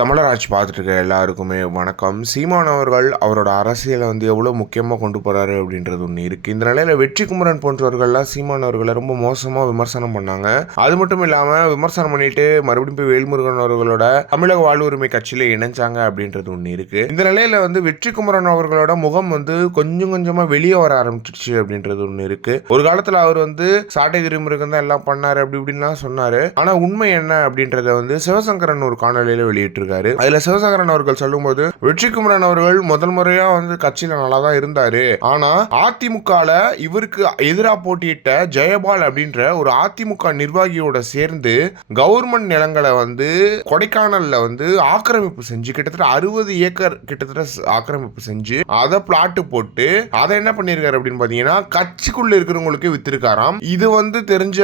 தமிழராட்சி பார்த்துட்டு இருக்க எல்லாருக்குமே வணக்கம். சீமான் அவர்கள் அவரோட அரசியலை வந்து எவ்வளோ முக்கியமாக கொண்டு போகிறாரு அப்படின்றது ஒன்று இருக்குது இந்த நிலையில் வெற்றி குமரன் போன்றவர்கள்லாம் சீமான் அவர்களை ரொம்ப மோசமாக விமர்சனம் பண்ணாங்க. அது மட்டும் இல்லாமல் விமர்சனம் பண்ணிட்டு மறுபடியும் போய் வேல்முருகன் அவர்களோட தமிழக வாழ்வுரிமை கட்சியில் இணைஞ்சாங்க அப்படின்றது ஒன்று இருக்குது இந்த நிலையில் வந்து வெற்றி குமரன் அவர்களோட முகம் வந்து கொஞ்சம் கொஞ்சமாக வெளியே வர ஆரம்பிச்சிருச்சு அப்படின்றது ஒன்று இருக்குது ஒரு காலத்தில் அவர் வந்து சாட்டை முருகன் தான் எல்லாம் பண்ணார் அப்படி இப்படின்லாம் சொன்னார். ஆனால் உண்மை என்ன அப்படின்றத வந்து சிவசங்கரன் ஒரு காணொலியில் வெளியிட்டிருக்காரு. அதுல சிவசங்கரன் அவர்கள் சொல்லும்போது வெற்றிக்குமரன் அவர்கள் முதல் முறையா வந்து கட்சியில நல்லா தான் இருந்தாரு. ஆனா அதிமுகல இவருக்கு எதிரா போட்டியிட்ட ஜெயபால் அப்படின்ற ஒரு அதிமுக நிர்வாகியோட சேர்ந்து கவர்மெண்ட் நிலங்களை வந்து கொடைக்கானல்ல வந்து ஆக்கிரமிப்பு செஞ்சு கிட்டத்தட்ட அறுபது ஏக்கர் கிட்டத்தட்ட ஆக்கிரமிப்பு செஞ்சு அதை பிளாட்டு போட்டு அதை என்ன பண்ணிருக்காரு அப்படின்னு பாத்தீங்கன்னா கட்சிக்குள்ள இருக்கிறவங்களுக்கு வித்திருக்காராம். இது வந்து தெரிஞ்ச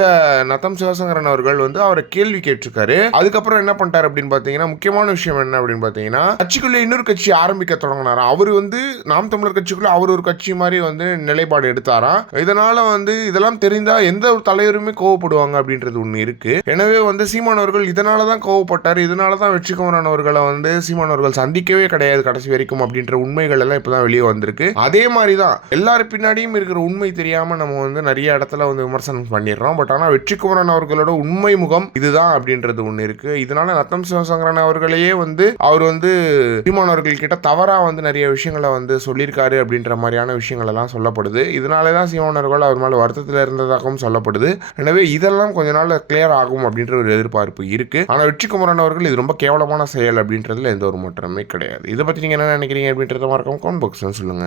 நத்தம் சிவசங்கரன் அவர்கள் வந்து அவரை கேள்வி கேட்டிருக்காரு. அதுக்கப்புறம் என்ன பண்ணிட்டாரு அப்படின்னு பாத்தீங்கன்னா முக்கியமான விஷயம் என்ன அப்படின்னு பார்த்தீங்கன்னா கட்சிக்குள்ளே இன்னொரு கட்சி ஆரம்பிக்க தொடங்கினாராம் அவர் வந்து நாம் தமிழர் கட்சிக்குள்ள அவர் ஒரு கட்சி மாதிரி வந்து நிலைப்பாடு எடுத்தாராம் இதனால வந்து இதெல்லாம் தெரிந்தா எந்த ஒரு தலைவருமே கோவப்படுவாங்க அப்படின்றது ஒன்று இருக்கு. எனவே வந்து சீமான் அவர்கள் இதனால தான் கோவப்பட்டார். இதனால தான் வெற்றிக்குமரன் அவர்களை வந்து சீமான் அவர்கள் சந்திக்கவே கிடையாது கடைசி வரைக்கும் அப்படின்ற உண்மைகள் எல்லாம் இப்பதான் வெளியே வந்திருக்கு. அதே மாதிரி தான் எல்லாரும் பின்னாடியும் இருக்கிற உண்மை தெரியாம நம்ம வந்து நிறைய இடத்துல வந்து விமர்சனம் பண்ணிடுறோம். பட் ஆனால் வெற்றிக்குமரன் அவர்களோட உண்மை முகம் இதுதான் அப்படின்றது ஒன்று இருக்கு. இதனால ரத்தம் சிவசங்கரன் அவர்களையே வந்து அவர் வந்து சீமானவர்கள் கிட்ட தவறா வந்து நிறைய விஷயங்களை வந்து சொல்லியிருக்காரு அப்படின்ற மாதிரியான விஷயங்கள் எல்லாம் சொல்லப்படுது. இதனால தான் சீமான் அவர் மேல வருத்தத்தில் இருந்ததாகவும் சொல்லப்படுது. எனவே இதெல்லாம் கொஞ்ச நாள் கிளியர் ஆகும் அப்படின்ற ஒரு எதிர்பார்ப்பு இருக்கு. ஆனா வெற்றிக்குமரன் அவர்கள் இது ரொம்ப கேவலமான செயல் அப்படின்றதுல எந்த ஒரு மாற்றமே கிடையாது. இதை பத்தி நீங்க என்ன நினைக்கிறீங்க அப்படின்றத மறக்காம கமெண்ட் பாக்ஸ்ல சொல்லுங்க.